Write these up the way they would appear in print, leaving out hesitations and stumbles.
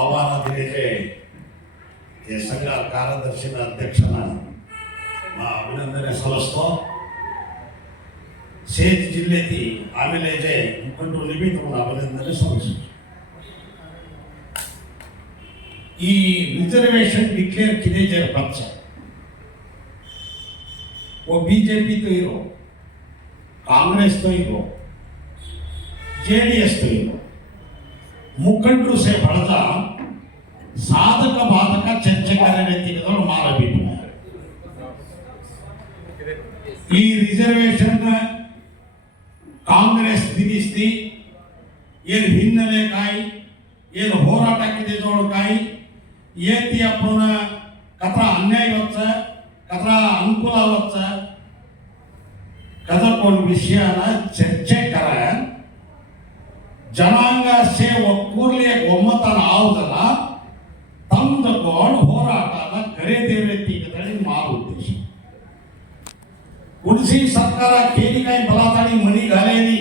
आव्हान दिले हे सगळ्या कार्यदर्शीना अध्यक्षांना अभिनंदने सಲ್ಲಿಸ್ತಾ ಸೇಜ್ ಜಿಲ್ಲೆತಿ ಆಮೇಲೆ ಇದೆ ಮುಖಂಡರು ನಿಮಿತ್ತ ಅಭಿನಂದನೆ ಸಲ್ಲಿಸ್ತಾರೆ. ಈ ರಿಸರ್ವೇಶನ್ ಡಿಕ್ಲೇರ್ किए जाए पक्ष वो बीजेपी तो इरो, कांग्रेस तो इरो, जेडीएस तो इरो, मुखंडರು से बढ़ता साधक बाधक चर्चे करने तेगिदವರು ಮಾರಬೇಕು. ಈ ರಿಸರ್ವೇಶನ್ ಕಾಂಗ್ರೆಸ್ ದಿನಿಸ್ತಿ ಏನು ಹಿನ್ನೆಲೆ ಕಾಯಿ ಏನು ಹೋರಾಟಕ್ಕಿದೆ ಜೋಡು ಕಾಯಿ ಏತಿ ಅಪ್ಪನ कथा अन्याय होता कथा अनुकूल होता कथा कोण विषयाना चर्चे करा जनांग से ಒಕ್ಕೂರ್ಲಿ ಒಮ್ಮತನ ಆವುದಲ್ಲ ತಂದುಕೊಂಡು ಹೋರಾಟನ ಕರೆದೇವೆ ತೀಗದಲ್ಲಿ ಮಾರು ಉದ್ದೇಶ उनसी सरकार केली काही बलातानी मनी घालेली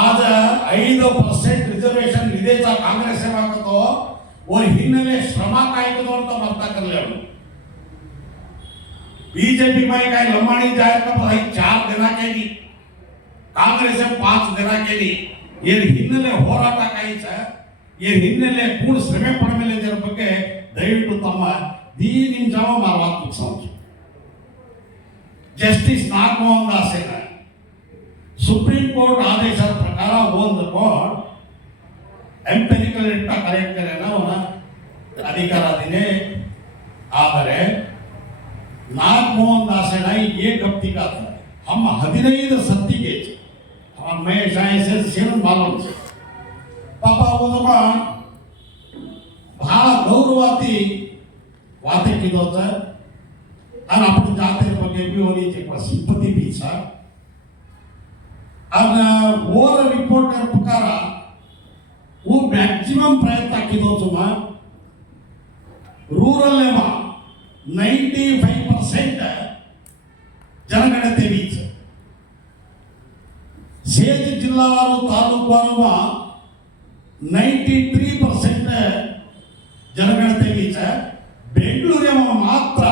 आज 5% रिजर्वेशन निधीचा काँग्रेस सेवाकतो व हिन्नेले श्रम कायकतो ಅಂತ ಮರ್ತಾ करले बीजेपी में काही लंबाणी जाहीर का 4 दिना केली काँग्रेस 5 दिना केली ये हिन्नेले ಹೋರಾಟ ಕಾಯಿಸ ये हिन्नेले ಕೂಡ ಶ್ರಮೆ ಪಡಮೇಲೆ ಇದರ ಬಗ್ಗೆ ದಯವಿಟ್ಟು ತಮ್ಮ ದೀನಿನ ಜಾವ ಮಾರ್ವಾತ್ ಸಂಚು जस्टिस नागमोहन दास सुप्रीम कोर्ट आदेश प्रकार ಒಂದು ಕೋರ್ಟ್ ಎಂಪೆರಿಕಲ್ ಇಟ್ಟ ಕರೆಕ್ಟ್ ಕರೆನಾ अधिकार दिने ಆದರೆ नागमोहन दास ये गप्ती का था हम 15 सत्तिगे और मैं शायद से सेवन मालूम से पापा वो ಬಹಳ ಗೌರವಾತಿ वाते किदो था और अपनी जाति ಬಗ್ಗೆ भी होनी चाहिए सिंपति भी सर अब वो रिपोर्टर प्रकार वो मैक्सिमम प्रयत्न किदो सुमा रूरल लेवा 95% ಜನಗಣತಿ बीच ಸೇಜ್ ಜಿಲ್ಲಾವಾರು ತಾಲೂಕುವಾರು 93% ಜನಗಣತಿ बीच ಬೆಂಗಳೂರು ಮಾತ್ರ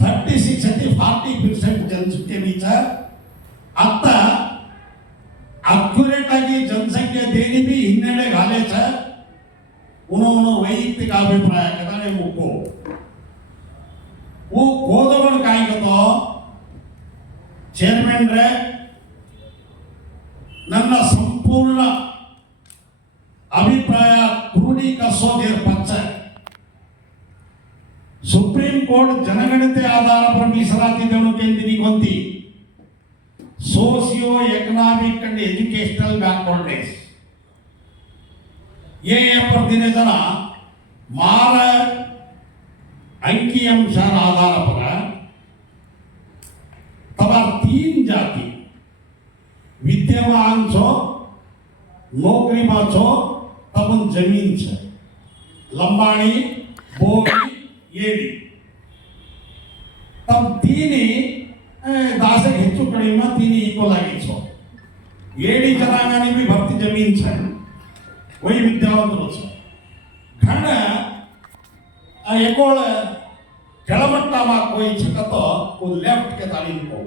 40% जनसंख्या बीच आता अक्युरेट आगी जनसंख्या देनी भी हिन्नेले घालेच उन्होंने वैयक्तिक अभिप्राय कदाने मुक्को वो गोदवण काय कतो चेयरमैन रे ನನ್ನ ಸಂಪೂರ್ಣ ಅಭಿಪ್ರಾಯ ಕ್ರೋಢೀಕರಿಸೋದರ ಪಕ್ಷ सुप्रीम कोर्ट जनगणति आधार पर मीಸಲಾತಿ देने केंद्रीय होती socio economic and educational backwardness ये पर दिने जना मार अंकी अंशार आधार पर तब 3 जाति विद्यमान छो नौकरी में छो तब जमीन छे लंबाणी भोगी ಏಡಿ तब तीनी दासे ಹೆಚ್ಚು ಕಡಿಮೆ तीनी इक्वल ಆಗಿತ್ತು ಏಡಿ ಜನಾಂಗनी भी भक्ति जमीन છે वही विद्याವಂತರು છે ઘಣ એકોળ ಕೆಳಮಟ್ಟમાં કોઈ છકતો वो लेफ्ट के तालीम को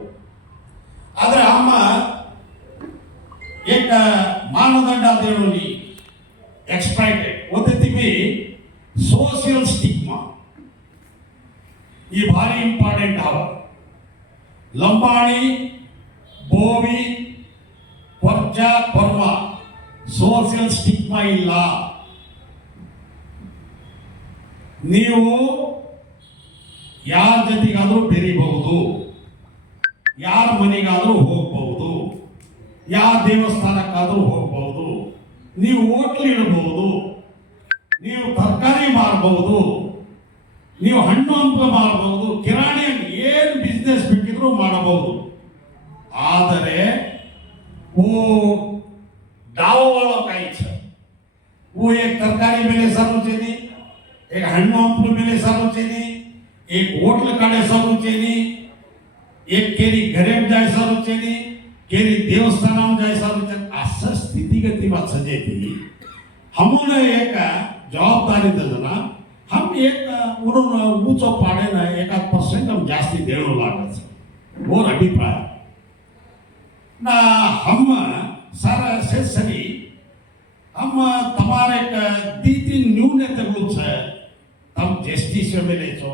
आदरे अम्म एक मानदंड देणोनी एक्सप्लॉइटेड ओतेती भी सोशल स्टिग्मा ये भारी इंपॉर्टेंट है लंबाणी बोवी वर्जा वर्मा सोशल स्टिग्मा ಇಲ್ಲ ನೀವು ಯಾರ ಜೊತೆಗಾದರೂ ಬೆರಿಬಹುದು ಯಾರ ಮನೆಗಾದರೂ ಹೋಗಬಹುದು ಯಾವ ದೇವಸ್ಥಾನಕ್ಕಾದರೂ ಹೋಗಬಹುದು ನೀವು ಹೋಟೆಲ್ ಇಡಬಹುದು ನೀವು ತರಕಾರಿ ಮಾರಬಹುದು ನೀವು ಹಣ್ಣು ಹಂಪಲು ಮಾಡಬಹುದು ಕಿರಾಣಿ ಏನು ಬಿಸ್ನೆಸ್ ಬೇಕಿದ್ರೂ ಮಾಡಬಹುದು ಆದರೆ वो दाव वाला काही છે वो एक तरकारी ಮೇಲೆ સારું છે ની एक હಣ್ಣು હંપಲು ಮೇಲೆ સારું છે ની एक હોટલ કાઢે સારું છે ની एक केरी घरे જાય સારું છે ની केरी देवस्थानाम જાય સારું છે આ સ્થિતિગતિમાં સજેતી हमने एक जवाबदारी देना हम एक उन्होंने ऊंचो पाड़े ना 1% हम जास्ती देणो लागत છે मोर अभिप्राय ना हम सारा से सरी हम તમારે તીન ન્યૂનತೆಗಳು છે તમ જસ્ટિસ મેલે છો